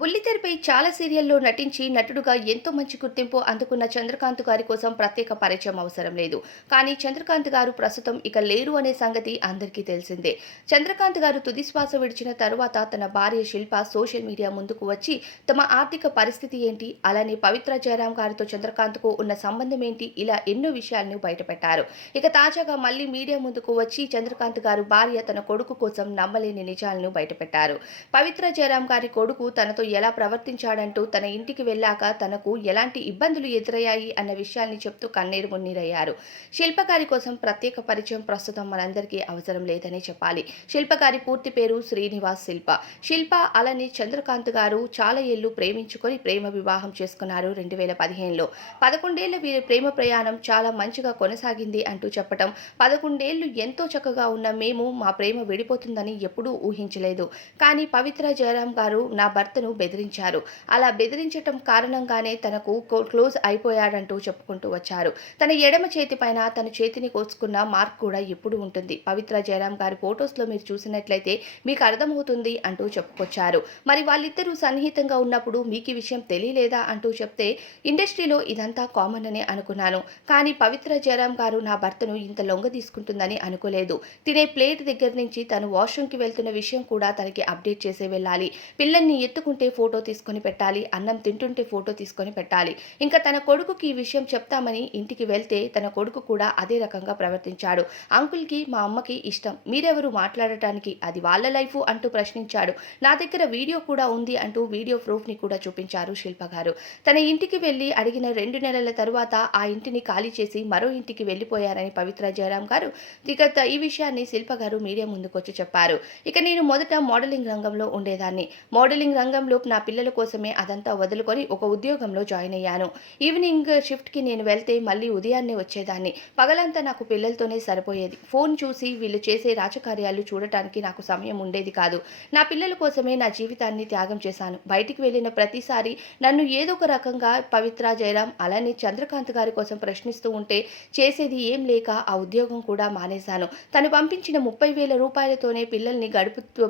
బుల్లితెరపై చాలా సీరియల్లో నటించి నటుడుగా ఎంతో మంచి గుర్తింపు అందుకున్న చంద్రకాంత్ గారి కోసం ప్రత్యేక పరిచయం అవసరం లేదు. కానీ చంద్రకాంత్ గారు ప్రస్తుతం ఇక లేరు అనే సంగతి అందరికీ తెలిసిందే. చంద్రకాంత్ గారు తుదిశ్వాస విడిచిన తరువాత తన భార్య శిల్ప సోషల్ మీడియా ముందుకు వచ్చి తమ ఆర్థిక పరిస్థితి ఏంటి, అలానే పవిత్ర జయరాం గారితో చంద్రకాంత్కు ఉన్న సంబంధం ఏంటి, ఇలా ఎన్నో విషయాలను బయటపెట్టారు. ఇక తాజాగా మళ్ళీ మీడియా ముందుకు వచ్చి చంద్రకాంత్ గారు భార్య తన కొడుకు కోసం నమ్మలేని నిజాలను బయటపెట్టారు. పవిత్ర జయరాం గారి కొడుకు తనతో ఎలా ప్రవర్తించాడంటూ తన ఇంటికి వెళ్ళాక తనకు ఎలాంటి ఇబ్బందులు ఎదురయ్యాయి అన్న విషయాల్ని చెప్తూ కన్నీరు మున్నీరయ్యారు. శిల్ప గారి కోసం ప్రత్యేక పరిచయం ప్రస్తుతం మనందరికీ అవసరం లేదనే చెప్పాలి. శిల్ప గారి పూర్తి పేరు శ్రీనివాస్ శిల్ప. శిల్ప అలానే చంద్రకాంత్ గారు చాలా ఏళ్లు ప్రేమించుకొని ప్రేమ వివాహం చేసుకున్నారు 2015లో. 11 ఏళ్ల వీరి ప్రేమ ప్రయాణం చాలా మంచిగా కొనసాగింది అంటూ చెప్పటం, 11 ఏళ్లు ఎంతో చక్కగా ఉన్న మేము మా ప్రేమ విడిపోతుందని ఎప్పుడూ ఊహించలేదు. కానీ పవిత్ర జయరాం గారు నా భర్తను బెదిరించారు. అలా బెదిరించటం కారణంగానే తనకు క్లోజ్ అయిపోయాడంటూ చెప్పుకుంటూ వచ్చారు. తన ఎడమ చేతి పైన తన చేతిని కోసుకున్న మార్క్ కూడా ఇప్పుడు ఉంటుంది. పవిత్ర జయరాం గారి ఫొటోస్లో మీరు చూసినట్లయితే మీకు అర్థమవుతుంది అంటూ చెప్పుకొచ్చారు. మరి వాళ్ళిద్దరూ సన్నిహితంగా ఉన్నప్పుడు మీకు ఈ విషయం తెలియలేదా అంటూ చెప్తే, ఇండస్ట్రీలో ఇదంతా కామన్ అని అనుకున్నాను. కానీ పవిత్ర జయరాం గారు నా భర్తను ఇంత లొంగ తీసుకుంటుందని అనుకోలేదు. తినే ప్లేట్ దగ్గర నుంచి తను వాష్రూమ్కి వెళ్తున్న విషయం కూడా తనకి అప్డేట్ చేసే వెళ్ళాలి. పిల్లల్ని ఎత్తుకుంటే ఫోటో తీసుకొని పెట్టాలి, అన్నం తింటుంటే ఫోటో తీసుకొని పెట్టాలి. ఇంకా తన కొడుకుకి ఈ విషయం చెప్తామని ఇంటికి వెళ్తే తన కొడుకు కూడా అదే రకంగా ప్రవర్తించాడు. అంకుల్కి మా అమ్మకి ఇష్టం, మీరెవరు మాట్లాడటానికి, అది వాళ్ళ లైఫ్ అంటూ ప్రశ్నించాడు. నా దగ్గర వీడియో కూడా ఉంది అంటూ వీడియో ప్రూఫ్ని కూడా చూపించారు శిల్ప గారు. తన ఇంటికి వెళ్లి అడిగిన 2 నెలల తరువాత ఆ ఇంటిని ఖాళీ చేసి మరో ఇంటికి వెళ్లిపోయారని పవిత్ర జయరాం గారు ఈ విషయాన్ని శిల్ప గారు మీడియా ముందుకొచ్చి చెప్పారు. ఇక నేను మొదట మోడలింగ్ రంగంలో ఉండేదాన్ని. మోడలింగ్ రంగంలో నా పిల్లల కోసమే అదంతా వదులుకొని ఒక ఉద్యోగంలో జాయిన్ అయ్యాను. ఈవినింగ్ షిఫ్ట్కి నేను వెళ్తే మళ్ళీ ఉదయాన్నే వచ్చేదాన్ని. పగలంతా నాకు పిల్లలతోనే సరిపోయేది. ఫోన్ చూసి వీళ్ళు చేసే రాజకార్యాలు చూడటానికి నాకు సమయం ఉండేది కాదు. నా పిల్లల కోసమే నా జీవితాన్ని త్యాగం చేశాను. బయటికి వెళ్ళిన ప్రతిసారి నన్ను ఏదో ఒక రకంగా పవిత్ర జయరాం అలానే చంద్రకాంత్ గారి కోసం ప్రశ్నిస్తూ ఉంటే చేసేది ఏం లేక ఆ ఉద్యోగం కూడా మానేశాను. తను పంపించిన 30,000 రూపాయలతోనే పిల్లల్ని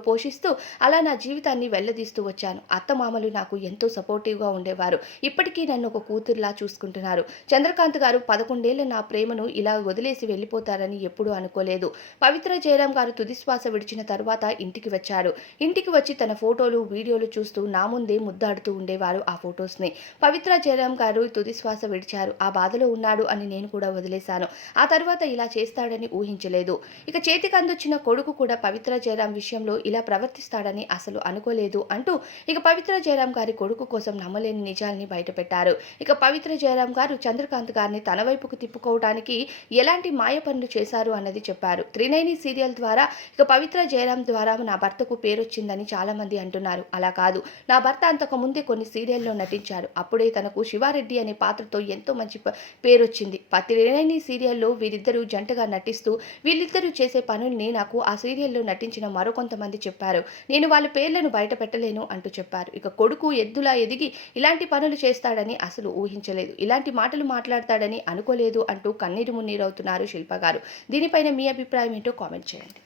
పోషిస్తూ అలా నా జీవితాన్ని వెళ్లదీస్తూ వచ్చాను. అత్తమామలు నాకు ఎంతో సపోర్టివ్గా ఉండేవారు. ఇప్పటికీ నన్ను ఒక కూతురులా చూసుకుంటున్నారు. చంద్రకాంత్ గారు 11 ఏళ్ల నా ప్రేమను ఇలా వదిలేసి వెళ్ళిపోతారని ఎప్పుడూ అనుకోలేదు. పవిత్ర జయరాం గారు తుదిశ్వాస విడిచిన తరువాత ఇంటికి వచ్చారు. ఇంటికి వచ్చి తన ఫోటోలు, వీడియోలు చూస్తూ నా ముందే ముద్దాడుతూ ఉండేవారు ఆ ఫొటోస్ని. పవిత్ర జయరాం గారు తుదిశ్వాస విడిచారు, ఆ బాధలో ఉన్నాడు అని నేను కూడా వదిలేశాను. ఆ తర్వాత ఇలా చేస్తాడని ఊహించలేదు. ఇక చేతికి అందొచ్చిన కొడుకు కూడా పవిత్ర జయరాం విషయంలో ఇలా ప్రవర్తిస్తాడని అసలు అనుకోలేదు అంటూ ఇక పవిత్ర జయరాం గారి కొడుకు కోసం నమ్మలేని నిజాల్ని బయటపెట్టారు. ఇక పవిత్ర జయరాం గారు చంద్రకాంత్ గారిని తన వైపుకు తిప్పుకోవడానికి ఎలాంటి మాయ పనులు చేశారు అన్నది చెప్పారు. త్రినయని సీరియల్ ద్వారా ఇక పవిత్ర జయరాం ద్వారా నా భర్తకు పేరొచ్చిందని చాలా మంది అంటున్నారు. అలా కాదు, నా భర్త అంతకు ముందే కొన్ని సీరియల్లో నటించారు. అప్పుడే తనకు శివారెడ్డి అనే పాత్రతో ఎంతో మంచి పేరొచ్చింది. త్రినయని సీరియల్లో వీరిద్దరూ జంటగా నటిస్తూ వీళ్ళిద్దరూ చేసే పనుల్ని నాకు ఆ సీరియల్లో నటించిన మరికొంతమంది చెప్పారు. నేను వాళ్ళ పేర్లను బయట పెట్టలేను అంటూ చెప్పారు. ఇక కొడుకు ఎద్దులా ఎదిగి ఇలాంటి పనులు చేస్తాడని అసలు ఊహించలేదు, ఇలాంటి మాటలు మాట్లాడతాడని అనుకోలేదు అంటూ కన్నీరు మున్నీరవుతున్నారు శిల్ప గారు. దీనిపైన మీ అభిప్రాయం ఏంటో కామెంట్ చేయండి.